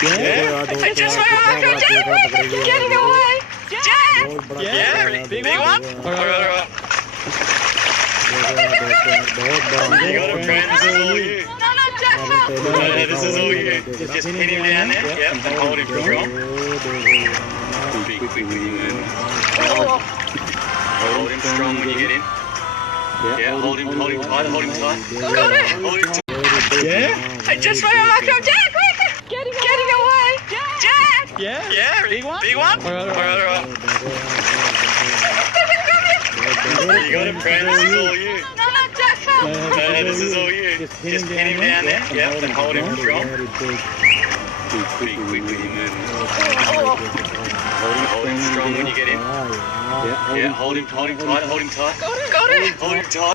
I just want to mark him. Jack, getting away. Jack. Yeah, big one. Alright. You got him, friend. This is all you. No, Jack, no. This is all you. Just pin him down there. Yep, and hold him strong. Big man. Hold him strong when you get in. Yeah, hold him tight, hold him tight. Got it. Hold him tight. Yeah? I just want to mark him. Jack, quick. Getting away. Jack. Yeah, big one. Big one. Alright. You got him, friend. This is all you. No, Jack, no. This is all you. Just pin him down there. Yep, and hold him strong. Big man. Hold him strong when you get in. Yeah, hold him tight, hold him tight. Got it. Hold him tight.